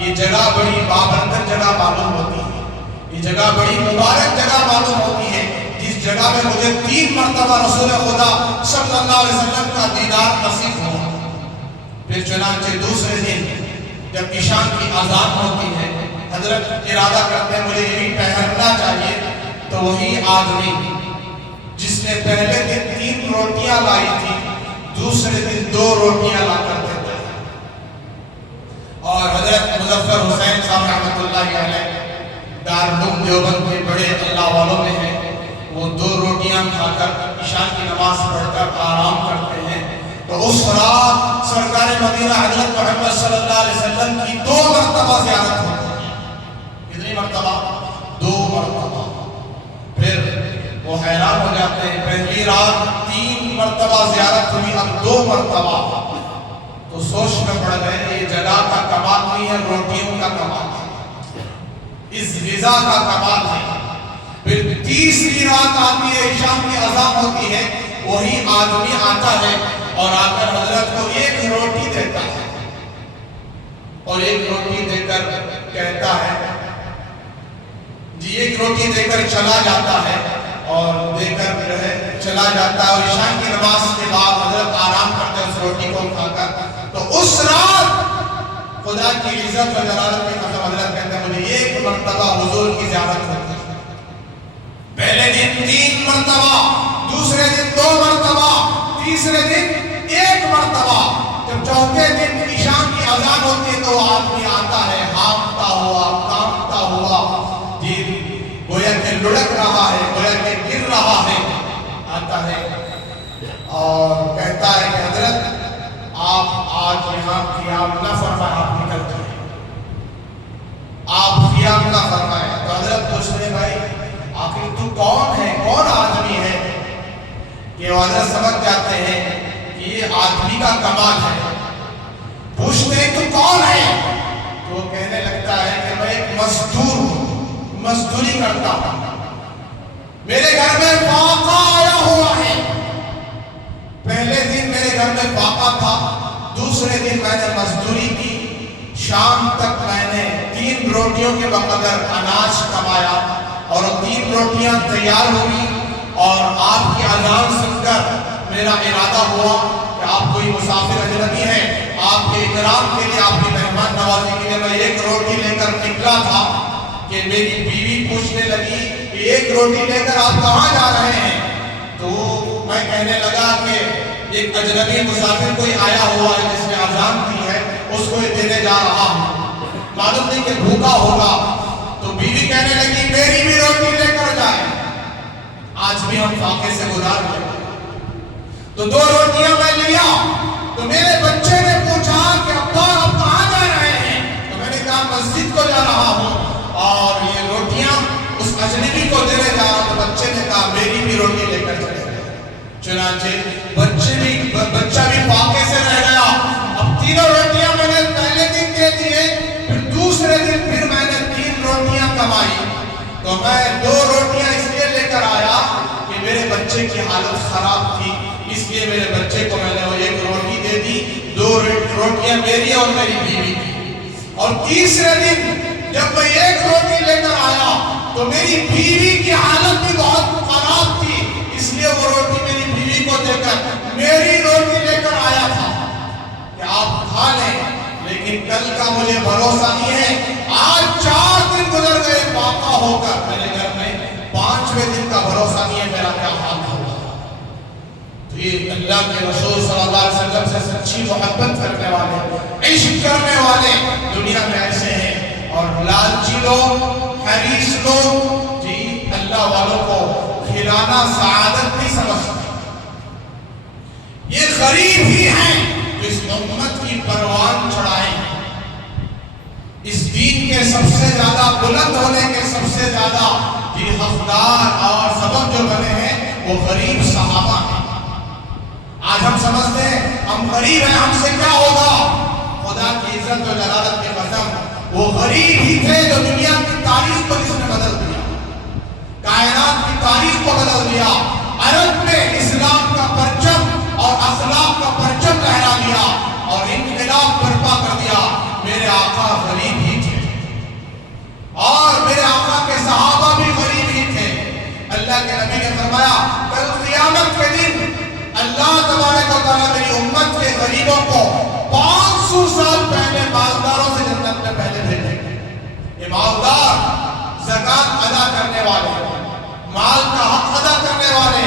یہ جگہ بڑی بابرکت جگہ معلوم ہوتی ہے، یہ جگہ بڑی مبارک جگہ معلوم ہوتی ہے جس جگہ میں مجھے 3 مرتبہ رسول خدا صلی اللہ علیہ وسلم کا دیدار نصیب ہوا. پھر چنانچہ دوسرے دن جب عشاء کی اذان ہوتی ہے، حضرت ارادہ کرتے ہیں مجھے یہی پہننا چاہیے. تو وہی آدمی جس نے پہلے دن 3 روٹیاں لائی تھی دوسرے دن 2 روٹیاں لا کر دیتا ہے. اور حضرت مظفر حسین صاحب رحمۃ اللہ علیہ دارالعلوم دیوبند کے بڑے اللہ والوں میں ہیں. وہ 2 روٹیاں کھا کر عشاء کی نماز پڑھ کر آرام کرتے ہیں. تو اس رات سرکار مدینہ حضرت محمد صلی اللہ علیہ وسلم کی 2 مرتبہ زیارت ہوتی ہے. کتنی مرتبہ؟ 2 مرتبہ. پھر وہ حیران ہو جاتے ہیں، پہلی رات 3 مرتبہ زیارت ہوئی، اب 2 مرتبہ. تو سوچ میں پڑ گئے یہ جگہ کا کمال نہیں ہے، روٹیوں کا کمال ہے، اس غذا کا کمال ہے. پھر تیسری رات آتی ہے، عشاء کی اذان ہوتی ہے، وہی آدمی آتا ہے اور آ کر حضرت کو 1 روٹی دیتا ہے اور 1 روٹی دے کر کہتا ہے جی 1 روٹی دے کر چلا جاتا ہے اور دے کر جو ہے چلا جاتا ہے. اور عشاء کی نماز کے بعد حضرت آرام کرتے ہیں اس روٹی کو کھا کر. تو اس رات خدا کی عزت و جلالت کی قسم حضرت کہتے ہیں مجھے 1 مرتبہ حضور کی زیارت ہوتی ہے. پہلے دن 3 مرتبہ، دوسرے دن 2 مرتبہ، تیسرے دن 1 مرتبہ. جب چوتھے دن عشاء کی اذان ہوتی ہے تو آدمی آتا ہے ہانپتا ہوا، کانپتا ہوا، جی گویا کہ لڑک رہا ہے، گویا کہ گر رہا ہے. آتا ہے اور کہتا ہے کہ حضرت آپ آج یہاں قیام نہ فرمائیں، آپ نکل جائیں، آپ قیام نہ فرمائیں. تو حضرت پوچھتے ہیں بھائی آخر تو کون ہے، کون آدمی ہے؟ کہ وہ حضرت سمجھ جاتے ہیں کہ یہ آدمی کا کمال ہے. پوچھتے ہیں تو کون ہے؟ تو وہ کہنے لگتا ہے کہ میں ایک مزدور ہوں، مزدوری کرتا ہوں، میرے گھر میں فاقہ آیا ہوا ہے. پہلے دن میرے گھر میں فاقہ تھا، دوسرے دن میں نے مزدوری کی، شام تک میں نے 3 روٹیوں کے بقدر اناج کمایا اور 3 روٹیاں تیار ہوئی. اور آپ کی اذان سن کر میرا ارادہ ہوا کہ آپ کوئی مسافر اجنبی ہیں، آپ کے اکرام کے لیے، آپ کی مہمان نوازی کے لیے میں 1 روٹی لے کر نکلا تھا کہ میری بیوی پوچھنے لگی کہ 1 روٹی لے کر آپ کہاں جا رہے ہیں؟ تو میں کہنے لگا کہ ایک اجنبی مسافر کوئی آیا ہوا ہے جس نے اذان دی ہے، اس کو دینے جا رہا ہوں، معلوم نہیں کہ بھوکا ہوگا. تو بیوی کہنے لگی میری بھی روٹی لے کر جائے. آج بھی ہم فاقے سے گزار گئے. تو 2 روٹیاں میں لیا. تو میرے بچے نے پوچھا کہ ابا آپ کہاں جا رہے ہیں؟ تو میں نے کہا مسجد کو جا رہا ہوں اور یہ روٹیاں اس اجنبی کو دینے جا رہا ہوں. تو بچے نے کہا میری بھی روٹی لے کر چلے گئے. چنانچہ بچہ بھی فاقے سے رہ گیا. اب 3 روٹیاں میں نے پہلے دن دے دیے، پھر دوسرے دن پھر میں نے 3 روٹیاں کمائی. تو میں 2 روٹیاں اس لیے لے کر آیا کہ میرے بچے کی حالت خراب تھی، اس لیے میرے بچے کو میں نے وہ 1 روٹی دے دی. 2 روٹیاں میری اور میری بیوی کی. اور تیسرے دن جب میں 1 روٹی لے کر آیا تو میری بیوی کی حالت بھی بہت خراب تھی، اس لیے وہ روٹی میری بیوی کو دے کر میری روٹی لے کر آیا تھا کہ آپ کھا لیں. لیکن کل کا مجھے بھروسہ نہیں ہے. آج 4 دن گزر گئے فاقہ ہو کر میرے گھر میں، 5ویں دن کا بھروسہ نہیں ہے میرا کیا حال ہوگا. تو یہ اللہ کے رسول صلی اللہ علیہ وسلم سے سچی محبت کرنے والے، عشق کرنے والے دنیا میں ایسے ہیں. اور لالچی لوگ، حریص لوگ جی اللہ والوں کو کھلانا سعادت نہیں سمجھتے. یہ غریب ہی ہیں جو اس امت کی پروان چڑھائیں. اس دین کے سب سے زیادہ بلند ہونے کے سب سے زیادہ جی حقدار اور سبب جو بنے ہیں وہ غریب صحابہ ہیں. آج ہم سمجھتے ہیں ہم غریب ہیں، ہم سے کیا ہوگا؟ خدا کی عزت و جلالت کی قسم وہ غریب ہی تھے جو دنیا کی تاریخ کو جس نے بدل دیا، کائنات کی تاریخ کو بدل دیا. عرب میں اسلام کا پرچم اور اخلاق کا پرچم لہرا دیا اور انقلاب برپا کر دیا. میرے آقا غریب ہی تھے اور میرے آقا کے صحابہ بھی غریب ہی تھے. اللہ کے نبی نے فرمایا کل قیامت کے دن اللہ تبارک و تعالیٰ میری امت کے غریبوں کو 500 سال پہلے مالداروں سے جنت میں پہلے بھیجیں گے. یہ مالدار زکات ادا کرنے والے، مال کا حق ادا کرنے والے،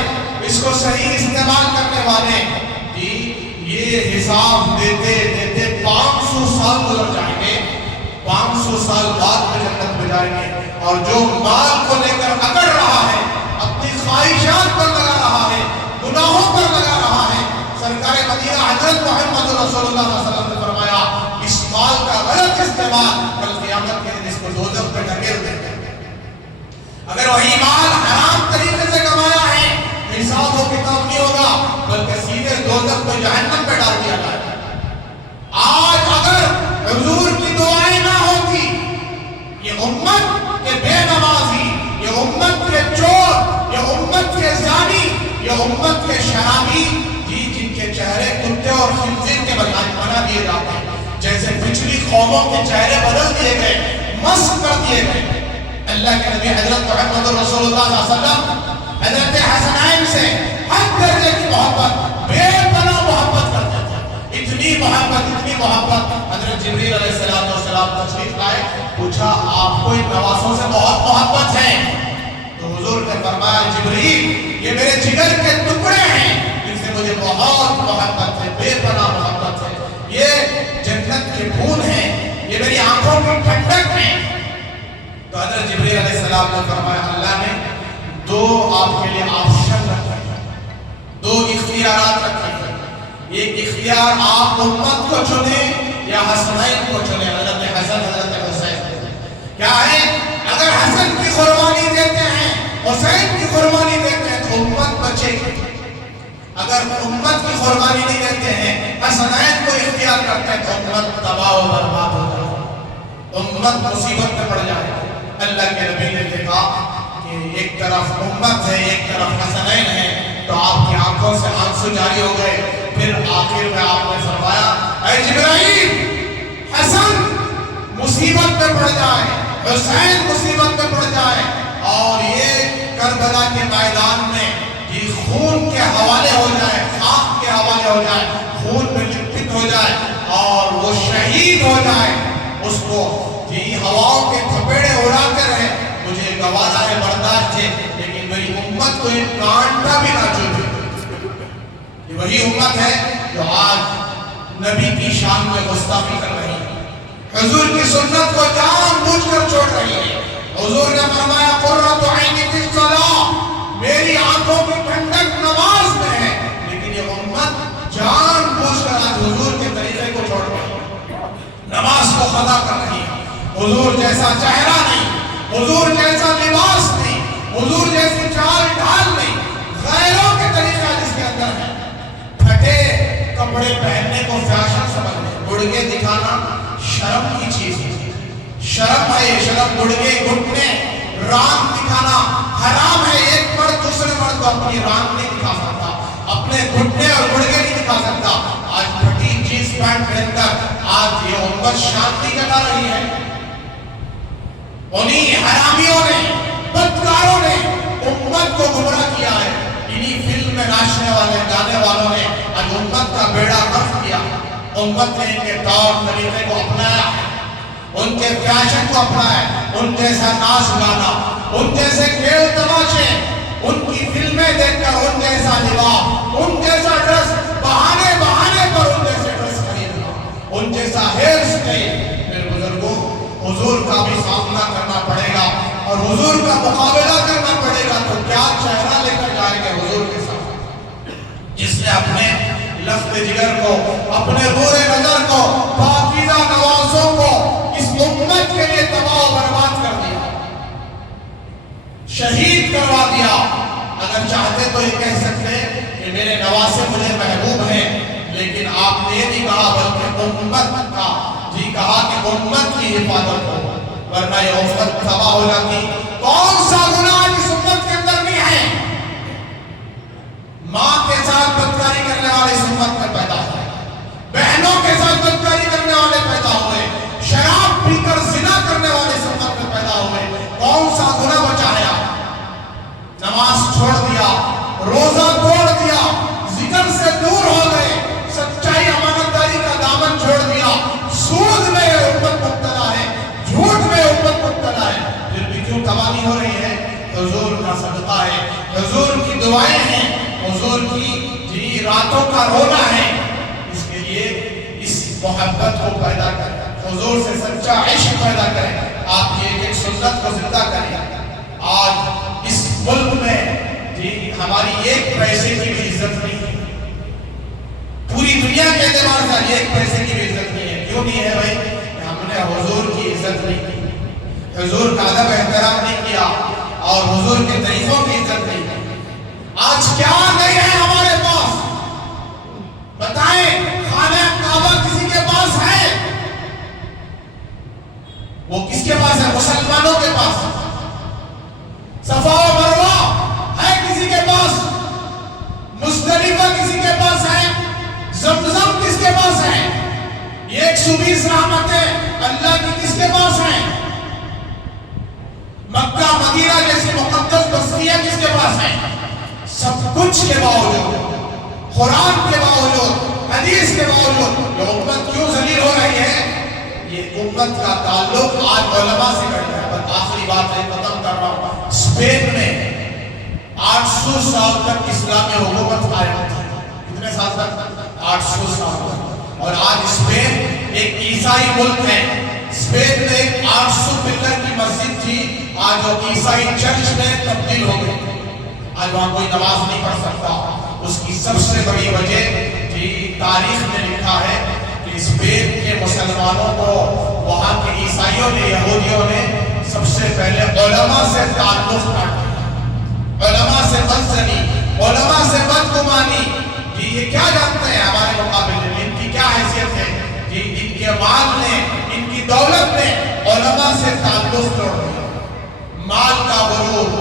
اس کو صحیح استعمال کرنے والے، جی یہ حساب دیتے دیتے 500 سال گزر جائیں گے، 500 سال بعد میں جنت میں جائیں گے۔ اور جو مال کو لے کر اکڑ رہا ہے، اپنی خواہشات پر لگا رہا ہے، گناہوں پر لگا رہا ہے، سرکار مدینہ حضرت محمد رسول اللہ صلی اللہ علیہ وسلم نے فرمایا اس مال کا غلط استعمال کل قیامت کے دن اس کو دوزخ پہ ڈھکیل دیں گے۔ اگر وہی مال حرام طریقے سے کمایا ہے، حساب و کتاب نہیں ہوگا، بلکہ سیدھے دوزخ پہ جہنم پہ ڈال دیا جائے گا۔ آج اگر حضور کی دعائیں نہ ہوتی، یہ امت کے بے نمازی، یہ امت کے چور، یہ امت کے زانی، یہ امت کے شرابی، جن کے چہرے کتے اور خنزیر کے بنا دیے جاتے ہیں، جیسے پچھلی قوموں کے چہرے بدل دیے گئے، مسخ کر دیے گئے۔ اللہ کے نبی حضرت محمد رسول اللہ صلی اللہ علیہ وسلم حضرت حسنین سے حد درجے کی محبت، بے پناہ محبت کرتے تھے، اتنی محبت حضرت جبریل علیہ السلام تشریف لائے، پوچھا آپ کو ان نواسوں سے بہت محبت ہے؟ تو حضور نے فرمایا جبریل یہ میرے جگر کے ٹکڑے ہیں، ان سے مجھے بہت محبت ہے، بے پناہ محبت ہے، یہ جنت کے پھول ہیں، یہ میری آنکھوں کی ٹھنڈک ہیں۔ تو حضرت جبریل علیہ السلام نے فرمایا اللہ نے دو آپ کے لیے آپشن رکھے ہیں، دو اختیارات رکھے ہیں، ایک اختیار آپ امت کو چنیں یا حسنین کو چنیں، حضرت حسن حضرت حسین۔ کیا ہے؟ اگر حسن کی قربانی دیتے ہیں، حسین کی قربانی دیتے ہیں تو امت بچے گی، اگر امت کی قربانی نہیں دیتے ہیں، حسنین کو اختیار کرتے ہیں تو امت تباہ و برباد ہو جائے گی، امت مصیبت میں پڑ جائے گی۔ اللہ کے نبی نے دیکھا کہ ایک طرف امت ہے، ایک طرف حسنین ہے، تو آپ کی آنکھوں سے آنسو جاری ہو گئے۔ پھر آخر میں آپ نے فرمایا اے جبرائیل، حسن مصیبت میں پڑ جائے، حسین مصیبت میں پڑ جائے اور یہ کربلا کے میدان میں یہ خون کے حوالے ہو جائے، خاک کے حوالے ہو جائے، خون میں لپٹ ہو جائے اور وہ شہید ہو جائے، اس کو یہ ہواؤں کے تھپیڑے اڑاتے رہے، مجھے گوارا ہے، برداشت ہے، لیکن میری امت کو ایک کانٹا بھی نہ چبھے۔ یہ وہی امت ہے جو آج نبی کی شان میں گستاخی کر رہی ہے، حضور کی سنت کو جان بوجھ کر چھوڑ رہی ہے۔ حضور نے فرمایا قرۃ عینی فی الصلاۃ، میری آنکھوں کی ٹھنڈک نماز میں ہے، لیکن یہ امت جان بوجھ کر آج حضور کے طریقے کو چھوڑ رہی ہے، نماز کو قضا کر رہی ہے۔ حضور جیسا چہرہ نہیں، حضور جیسا لباس نہیں، حضور جیسی چال ڈھال نہیں، غیروں کے طریقہ جس کے اندر ہے، پھٹے کپڑے پہننے کو فیشن سمجھنے، گڑگے دکھانا شرم کی چیز ہے، شرم ہے یہ، شرم گڑگے گھٹنے ران دکھانا حرام ہے۔ ایک مرد دوسرے مرد کو اپنی ران نہیں دکھا سکتا، اپنے گھٹنے اور گڑگے نہیں دکھا سکتا۔ آج پھٹی جینس پینٹ پہن کر آج یہ امت شانتی جتا رہی ہے۔ انہی حرامیوں نے، بدکاروں نے امت کو گمراہ کیا ہے، انہی فلم میں ناچنے والے گانے والوں نے آج امت کا بیڑا غرق کیا۔ امت نے ان کے طور طریقے کو اپنایا، ان کے فیشن کو اپنایا، ان جیسا ناچ گانا، ان جیسے کھیل تماشے، ان کی فلمیں دیکھ کر ان جیسا لباس، ان جیسا ڈریس، بہانے پر ان جیسے ڈریس خریدنا، ان جیسا ہیئر سٹائل۔ میرے بزرگوں، حضور کا بھی سامنا کرنا پڑے گا اور حضور کا مقابلہ کرنا پڑے گا، تو کیا چہرہ لے کر جائیں گے حضور کے ساتھ؟ جس نے اپنے لفظ جگر کو، اپنے نور نظر کو، پاکیزہ نوازوں کو اس امت کے لیے تباہ و برباد کر دیا، شہید کروا دیا۔ اگر چاہتے تو یہ کہہ سکتے کہ میرے نواسے مجھے محبوب ہیں، لیکن آپ نے یہ نہیں کہا، بلکہ امت کا جی کہا کہ امت کی حفاظت ہو، ورنہ یہ امت تباہ ہو جاتی۔ کون سا گناہ اس امت کے اندر نہیں ہے؟ ماں کے ساتھ بدکاری کرنے والے اس امت میں پیدا ہوئے، بہنوں کے ساتھ بدکاری کرنے والے پیدا ہوئے، شراب پی کر زنا کرنے والے اس امت میں پیدا ہوئے۔ کون سا گناہ بچایا؟ نماز چھوڑ دیا، روزہ توڑ دیا، ذکر سے دور ہو گئے، سچائی امانتداری کا دامن چھوڑ دیا، سود میں امت مبتلا ہے، جھوٹ میں امت مبتلا ہے، پھر بھی کیوں تباہی ہو رہی ہے؟ حضور کا صدقہ ہے، حضور کی دعائیں ہیں، حضور کی راتوں کا رونا ہے. اس کے لیے اس محبت کو پیدا کریں، حضور سے سچا عشق پیدا کریں. آپ کی ایک سنت کو زندہ کریں. آج اس ملک میں ہماری ایک پیسے کی بھی عزت نہیں ہے. پوری دنیا کے اعتبار سے ایک پیسے کی بھی عزت نہیں ہے. کیوں نہیں ہے بھائی؟ ہم نے حضور کی عزت نہیں کی، حضور کا ادب احترام نہیں کیا اور حضور کے طریقوں کی عزت نہیں کی. آج کیا نہیں ہے ہمارے پاس؟ بتائیں. خانہ کعبہ کسی کے پاس ہے؟ وہ کس کے پاس ہے؟ مسلمانوں کے پاس. صفا و مروہ ہے کسی کے پاس؟ مزدلفہ کسی کے پاس ہے؟ زمزم کس کے پاس ہے؟ یہ 120 رحمتیں اللہ کی کس کے پاس ہیں؟ مکہ مدینہ جیسی مقدس بستیاں کس کے پاس ہیں؟ سب کچھ کے باوجود، قرآن کے باوجود، حدیث کے باوجود یہ امت کیوں ذلیل ہو رہی ہے؟ یہ امت کا تعلق آج علماء سے کرتا ہے. بس آخری بات سے ختم کر رہا ہوں. اسپین میں 800 سال تک اسلامی حکومت قائم تھی. کتنے سال تک؟ 800 سال تک. اور آج اسپین ایک عیسائی ملک ہے. اسپین میں ایک 800 پلر کی مسجد تھی، آج وہ عیسائی چرچ میں تبدیل ہو گئی. آج وہاں کوئی نماز نہیں پڑھ سکتا. اس کی سب سے بڑی وجہ تاریخ میں لکھا ہے کہ اسپین کے مسلمانوں کو وہاں کے عیسائیوں نے، یہودیوں نے سب سے پہلے علماء سے تعلق کاٹ دیا، علماء سے بدزنی، علماء سے بدگمانی. یہ کیا جانتے ہیں ہمارے مقابلے میں؟ ان کی کیا حیثیت ہے؟ ان کے مال نے، ان کی دولت نے علماء سے تعلق توڑ دیا. مال کا غرور،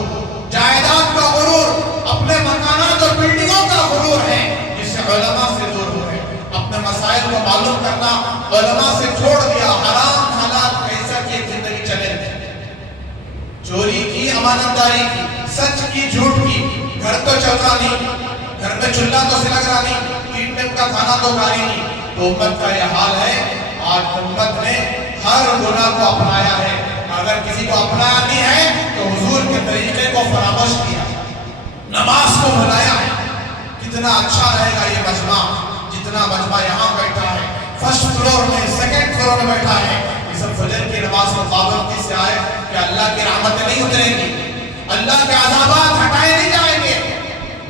جائیداد کا غرور، اپنے مکانات اور بلڈنگوں کا غرور ہے جس سے علماء سے دور ہوئے. اپنے مسائل کو معلوم کرنا علماء سے چھوڑ دیا. حرام حلال کیسا کی زندگی چلے. چوری کی، امانت داری کی، سچ کی، جھوٹ کی. گھر تو چل رہا نہیں، گھر میں چولہا تو سلگ رہا نہیں، 3 ٹائم کا کھانا تو کھا رہی نہیں. تو امت کا یہ حال ہے. آج امت نے ہر گناہ کو اپنایا ہے. اگر کسی کو اپنایا نہیں ہے تو حضور کے طریقے کو فراموش کیا، نماز کو بھلایا ہے. کتنا اچھا رہے گا یہ مجمع، جتنا مجمع یہاں بیٹھا ہے، فرسٹ فلور میں، سیکنڈ فلور میں بیٹھا ہے. یہ سب فجر کی نماز کو پابندی سے آئے کہ اللہ کی رحمتیں نہیں اتریں گی، اللہ کے عذابات ہٹائے نہیں جائیں گے.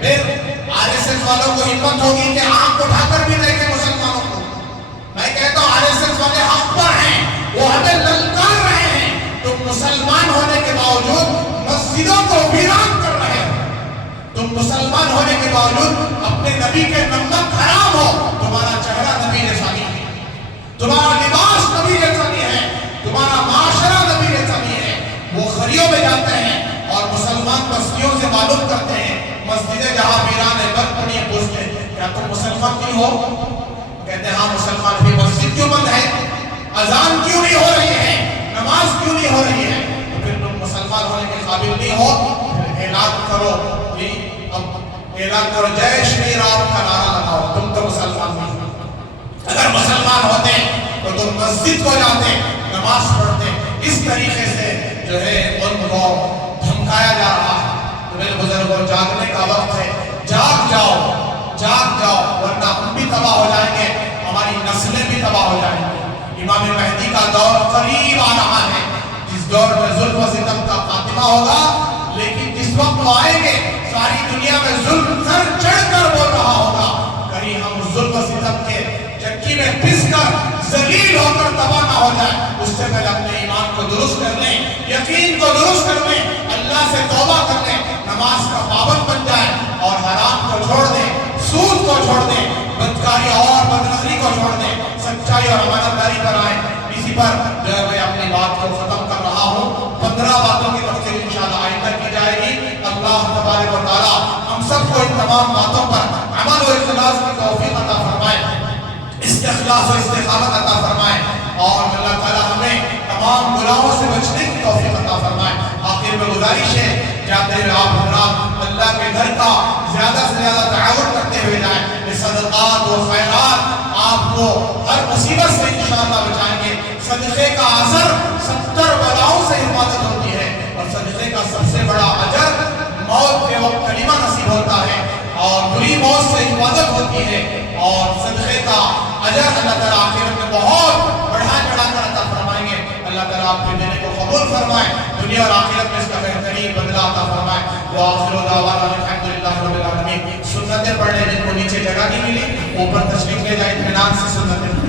پھر RSS والوں کو ہمت ہوگی کہ آنکھ اٹھا کر بھی دیکھیں مسلمانوں کو. میں کہتا ہوں RSS والے حق پر ہیں، وہ ہمیں للکار رہے ہیں. تم مسلمان ہونے کے باوجود مسجدوں کو ویران کر رہے ہو. تم مسلمان ہونے کے باوجود اپنے نبی کے نمک حرام ہو. تمہارا چہرہ نبی جیسا نہیں ہے، تمہارا لباس نبی جیسا نہیں ہے، تمہارا معاشرہ نبی جیسا نہیں ہے. وہ خریوں میں جاتے ہیں اور مسلمان بستیوں سے معلوم کرتے ہیں، مسجدیں جہاں ویران ہے بند پڑی ہیں، پوچھتے ہیں کیا تم مسلمان نہیں ہو؟ کہتے ہیں ہاں مسلمان. بھی مسجد کیوں بند ہے؟ اذان کیوں نہیں ہو رہی ہے؟ نماز کیوں نہیں ہو رہی ہے؟ تو پھر تم مسلمان ہونے کے قابل نہیں ہو. پھر اعلان کرو، اب اعلان کرو جے شری رام کا نعرہ لگاؤ. تم تو مسلمان نہیں ہو. اگر مسلمان ہوتے تو تم مسجد کو جاتے، نماز پڑھتے. اس طریقے سے جو ہے ان کو دھمکایا جا رہا ہے. تو میرے بزرگوں، جاگنے کا وقت ہے. جاگ جاؤ، جاگ جاؤ، ورنہ ہم بھی تباہ ہو جائیں گے، ہماری نسلیں بھی تباہ ہو جائیں گے. امام مہدی کا دور قریب آ رہا ہے، جس دور میں ظلم و ستم کا خاتمہ ہوگا. لیکن جس وقت وہ آئیں گے ساری دنیا میں ظلم سر چڑھ کر بول رہا ہوگا. کہیں ہم ظلم و ستم کے چکی میں پس کر ذلیل ہو کر تباہ نہ ہو جائے. اس سے پہلے اپنے ایمان کو درست کر لیں، یقین کو درست کر لیں، اللہ سے توبہ کر لیں، نماز کا پابند بن جائیں اور حرام کو چھوڑ دیں، سود کو چھوڑ دیں، بدکاری اور بدنظری کو چھوڑ دیں، سچائی اور امانت داری پر آئیں. اسی پر جو ہے میں اپنی بات کو ختم کر رہا ہوں. 15 باتوں کی تفصیل انشاءاللہ آئندہ کی جائے گی. اللہ تبارک و تعالی ہم سب کو ان تمام باتوں پر عمل و اخلاص کی توفیق عطا فرمائے، استخلاص و استقامت عطا فرمائے، اور اللہ تعالی ہمیں تمام گناہوں سے بچنے کی توفیق عطا فرمائے. آخر میں گزارش ہے، جاتے ہوئے آپ حضرات اللہ کے گھر کا زیادہ سے زیادہ تعاون کرتے ہوئے جائیں. صدقات و خیرات آپ کو ہر مصیبت سے انشاءاللہ بچائیں گے. صدقے کا اثر 70 بلاؤں سے حفاظت ہوتی ہے، اور صدقے کا سب سے بڑا اجر کے وقت کلمہ نصیب ہوتا ہے اور بری موت سے حفاظت ہوتی ہے اور صدقے کا اجر اللہ تعالیٰ آخرت میں بہت بڑھا چڑھا کر عطا فرمائیں گے. اللہ تعالیٰ آپ کے دینے کو قبول فرمائے, دنیا اور آخرت میں اس کا بہترین بدلہ عطا فرمائے. وآخر دعوانا الحمدللہ رب العالمین. سنتیں پڑھنے جن کو نیچے جگہ نہیں ملی اوپر تشریف لے جائیں اطمینان سے سنتیں